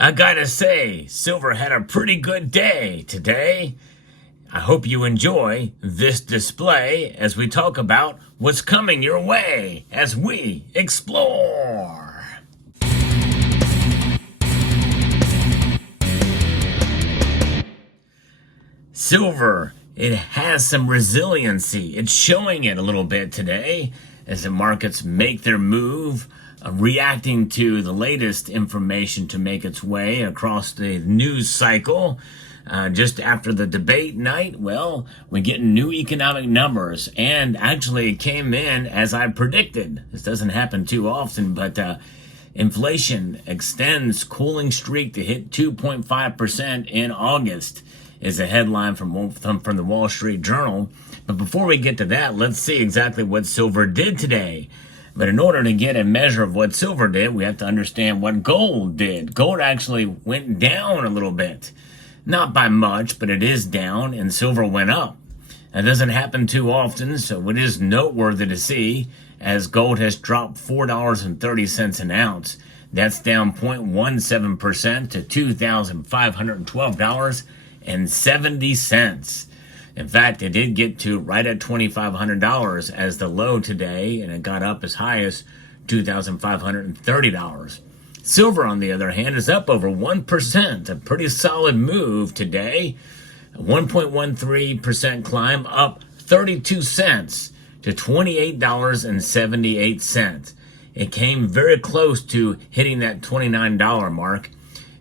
I gotta say, silver had a pretty good day today. I hope you enjoy this display as we talk about what's coming your way as we explore. Silver, it has some resiliency. It's showing it a little bit today as the markets make their move, reacting to the latest information to make its way across the news cycle. Just after the debate night, well, we're getting new economic numbers, and actually it came in as I predicted. This doesn't happen too often, but inflation extends cooling streak to hit 2.5% in August is a headline from the Wall Street Journal. But before we get to that, let's see exactly what silver did today. But in order to get a measure of what silver did, we have to understand what gold did. Gold actually went down a little bit. Not by much, but it is down, and silver went up. That doesn't happen too often, so it is noteworthy to see as gold has dropped $4.30 an ounce. That's down 0.17% to $2,512.70. In fact, it did get to right at $2,500 as the low today, and it got up as high as $2,530. Silver, on the other hand, is up over 1%, a pretty solid move today. A 1.13% climb, up 32 cents to $28.78. It came very close to hitting that $29 mark.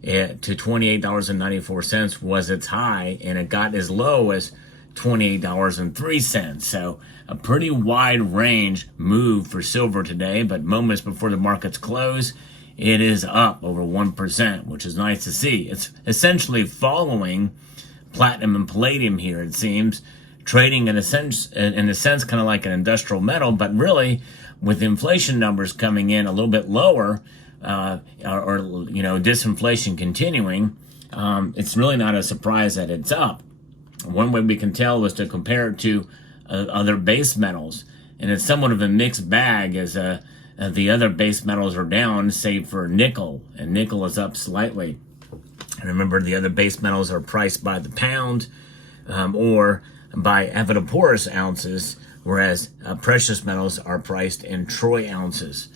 To $28.94 was its high, and it got as low as $28.03. So a pretty wide range move for silver today, but moments before the markets close, it is up over 1%, which is nice to see. It's essentially following platinum and palladium here, it seems, trading in a sense kind of like an industrial metal, but really with inflation numbers coming in a little bit lower, disinflation continuing, it's really not a surprise that it's up. One way we can tell is to compare it to other base metals, and it's somewhat of a mixed bag as the other base metals are down, save for nickel, and nickel is up slightly. And remember, the other base metals are priced by the pound or by avodoporous ounces, whereas precious metals are priced in troy ounces.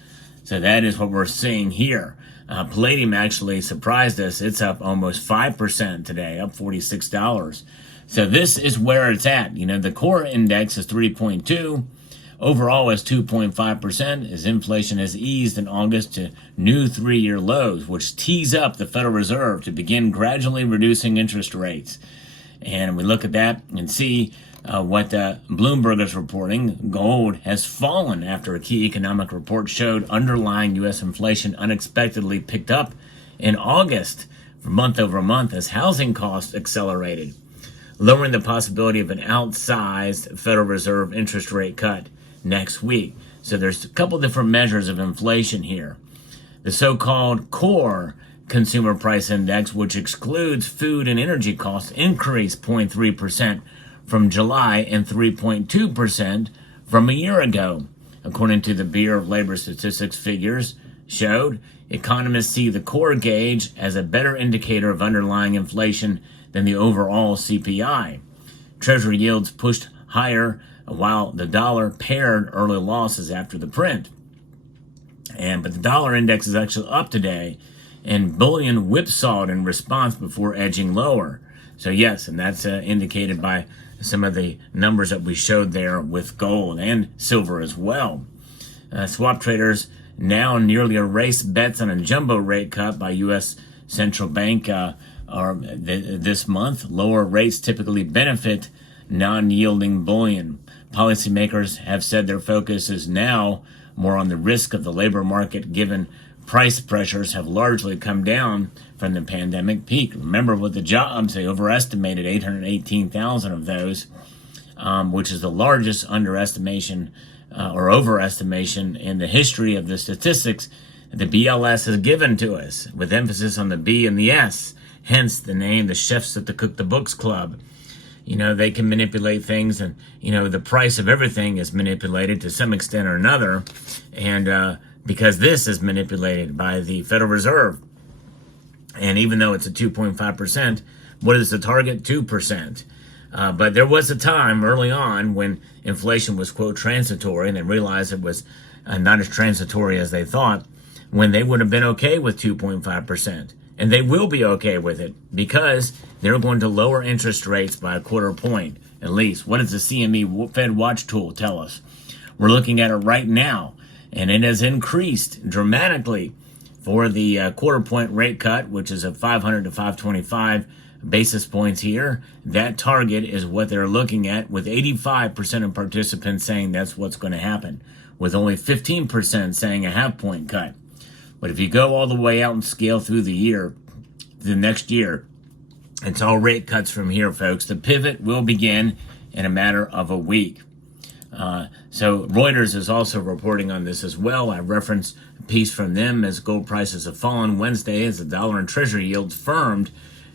So that is what we're seeing here. Palladium actually surprised us. It's up almost 5% today, up $46. So this is where it's at. The core index is 3.2. Overall is 2.5% as inflation has eased in August to new 3-year lows, which tees up the Federal Reserve to begin gradually reducing interest rates. And we look at that and see what Bloomberg is reporting. Gold has fallen after a key economic report showed underlying U.S. inflation unexpectedly picked up in August month over month as housing costs accelerated, lowering the possibility of an outsized Federal Reserve interest rate cut next week. So there's a couple different measures of inflation here. The so-called core consumer price index, which excludes food and energy costs, increased 0.3% from July and 3.2% from a year ago. According to the Bureau of Labor Statistics figures showed, economists see the core gauge as a better indicator of underlying inflation than the overall CPI. Treasury yields pushed higher while the dollar paired early losses after the print. But the dollar index is actually up today, and bullion whipsawed in response before edging lower. So yes, and that's indicated by some of the numbers that we showed there with gold and silver as well. Swap traders now nearly erase bets on a jumbo rate cut by U.S. Central Bank this month. Lower rates typically benefit non-yielding bullion. Policymakers have said their focus is now more on the risk of the labor market, given price pressures have largely come down from the pandemic peak. Remember, with the jobs, they overestimated 818,000 of those, which is the largest underestimation or overestimation in the history of the statistics the BLS has given to us, with emphasis on the B and the S, hence the name, the Chefs that Cook the Books Club. They can manipulate things, and, the price of everything is manipulated to some extent or another. And because this is manipulated by the Federal Reserve. And even though it's a 2.5%, what is the target? 2%. But there was a time early on when inflation was, quote, transitory, and they realized it was not as transitory as they thought, when they would have been okay with 2.5%. And they will be okay with it because they're going to lower interest rates by a quarter point, at least. What does the CME Fed Watch tool tell us? We're looking at it right now, and it has increased dramatically for the quarter point rate cut, which is a 500 to 525 basis points here. That target is what they're looking at, with 85% of participants saying that's what's going to happen, with only 15% saying a half point cut. But if you go all the way out and scale through the year, the next year, it's all rate cuts from here, folks. The pivot will begin in a matter of a week. So Reuters is also reporting on this as well. I referenced a piece from them as gold prices have fallen Wednesday as the dollar and treasury yields firmed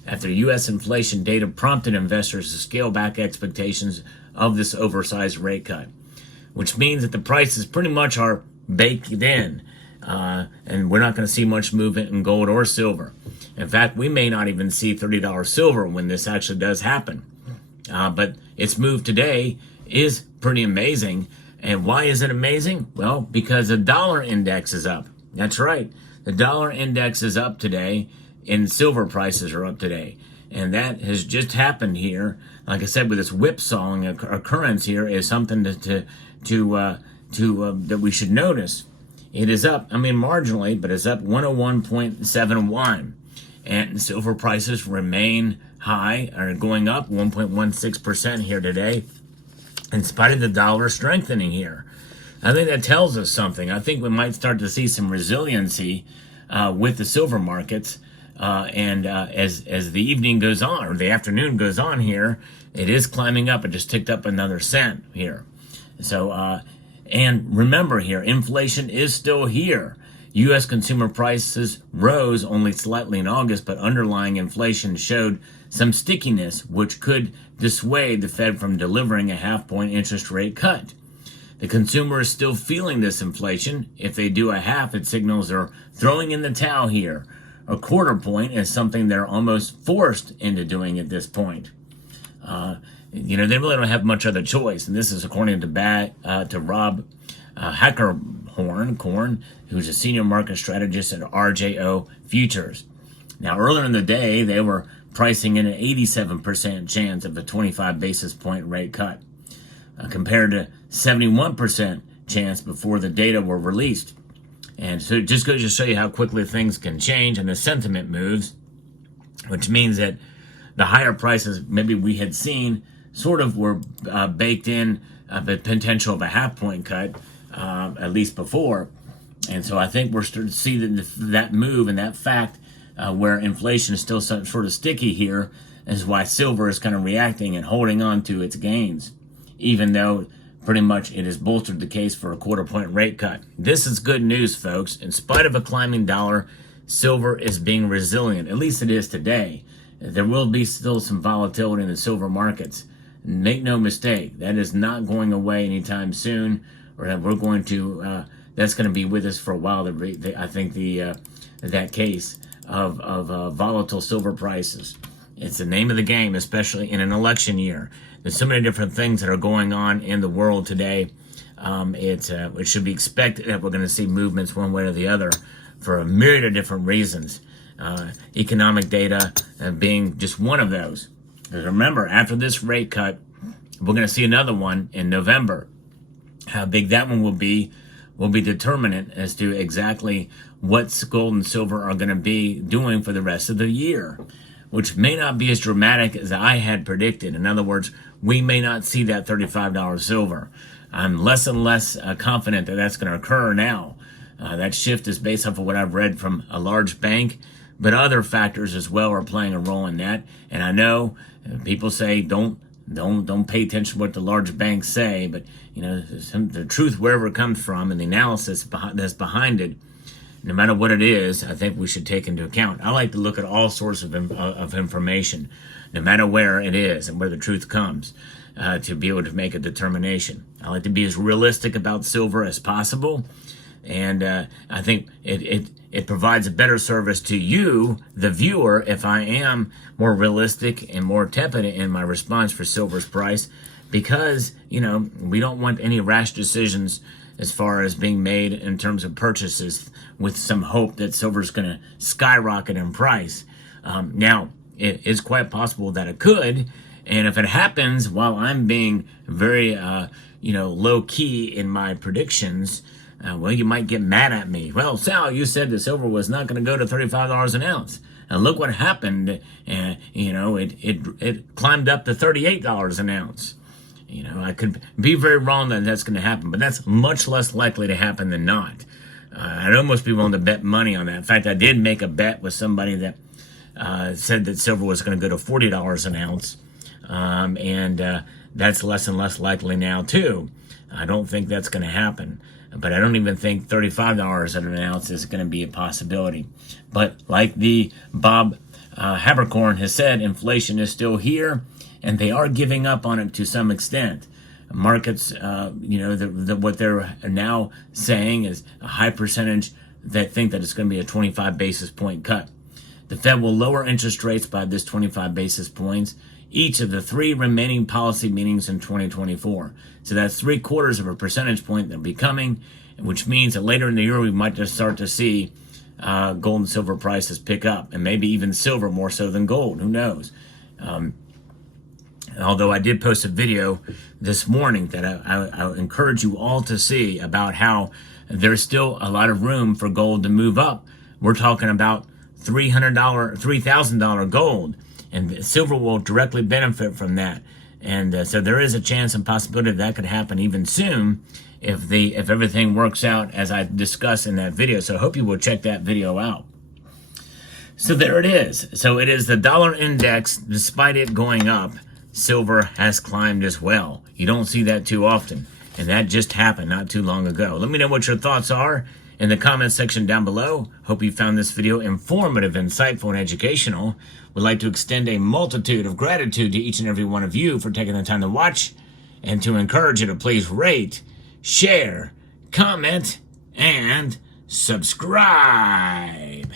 after U.S. inflation data prompted investors to scale back expectations of this oversized rate cut, which means that the prices pretty much are baked in. And we're not going to see much movement in gold or silver. In fact, we may not even see $30 silver when this actually does happen. But its move today is pretty amazing. And why is it amazing? Well, because the dollar index is up. That's right. The dollar index is up today, and silver prices are up today. And that has just happened here. Like I said, with this whipsawing occurrence here is something that we should notice. It is up, marginally, but it's up 101.71. And silver prices remain high, are going up 1.16% here today, in spite of the dollar strengthening here. I think that tells us something. I think we might start to see some resiliency with the silver markets. As the evening goes on, or the afternoon goes on here, it is climbing up. It just ticked up another cent here. So, and remember here, inflation is still here. U.S. consumer prices rose only slightly in August, but underlying inflation showed some stickiness, which could dissuade the Fed from delivering a half-point interest rate cut. The consumer is still feeling this inflation. If they do a half, it signals they're throwing in the towel here. A quarter point is something they're almost forced into doing at this point. They really don't have much other choice. And this is according to Rob Hackerhorn, who's a senior market strategist at RJO Futures. Now, earlier in the day, they were pricing in an 87% chance of a 25 basis point rate cut, compared to 71% chance before the data were released. And so it just goes to show you how quickly things can change and the sentiment moves, which means that the higher prices maybe we had seen sort of were baked in the potential of a half point cut, at least before. And so I think we're starting to see that move and that fact where inflation is still sort of sticky here is why silver is kind of reacting and holding on to its gains, even though pretty much it has bolstered the case for a quarter point rate cut. This is good news, folks. In spite of a climbing dollar, silver is being resilient. At least it is today. There will be still some volatility in the silver markets. Make no mistake, that is not going away anytime soon, or we're going to, that's going to be with us for a while. I think that case of volatile silver prices. It's the name of the game, especially in an election year. There's so many different things that are going on in the world today. It should be expected that we're going to see movements one way or the other for a myriad of different reasons. Economic data being just one of those. Because remember, after this rate cut, we're going to see another one in November. How big that one will be determinant as to exactly what gold and silver are going to be doing for the rest of the year, which may not be as dramatic as I had predicted. In other words, we may not see that $35 silver. I'm less and less confident that that's going to occur now. That shift is based off of what I've read from a large bank, but other factors as well are playing a role in that. And I know people say don't pay attention to what the large banks say, but the truth, wherever it comes from, and the analysis that's behind it, no matter what it is, I think we should take into account. I like to look at all sorts of information, no matter where it is and where the truth comes, to be able to make a determination. I like to be as realistic about silver as possible, And I think it provides a better service to you, the viewer, if I am more realistic and more tepid in my response for silver's price, because, you know, we don't want any rash decisions as far as being made in terms of purchases with some hope that silver's going to skyrocket in price. Now, it is quite possible that it could, and if it happens while I'm being very, low key in my predictions, well, you might get mad at me. Well, Sal, you said the silver was not going to go to $35 an ounce. And look what happened. It climbed up to $38 an ounce. You know, I could be very wrong that that's going to happen, but that's much less likely to happen than not. I'd almost be willing to bet money on that. In fact, I did make a bet with somebody that said that silver was going to go to $40 an ounce. And that's less and less likely now, too. I don't think that's going to happen. But I don't even think $35 an ounce is going to be a possibility. But like the Bob Habercorn has said, inflation is still here, and they are giving up on it to some extent. Markets, what they're now saying is a high percentage that think that it's going to be a 25 basis point cut. The Fed will lower interest rates by this 25 basis points each of the 3 remaining policy meetings in 2024. So that's 3/4 of a percentage point that'll be coming, which means that later in the year we might just start to see gold and silver prices pick up, and maybe even silver more so than gold. Who knows? Although I did post a video this morning that I encourage you all to see about how there's still a lot of room for gold to move up. We're talking about $3,000 gold, and silver will directly benefit from that. And so there is a chance and possibility that could happen even soon if everything works out as I discussed in that video. So I hope you will check that video out. So there it is. So it is the dollar index. Despite it going up, silver has climbed as well. You don't see that too often, and that just happened not too long ago. Let me know what your thoughts are in the comment section down below. Hope you found this video informative, insightful, and educational. Would like to extend a multitude of gratitude to each and every one of you for taking the time to watch, and to encourage you to please rate, share, comment, and subscribe.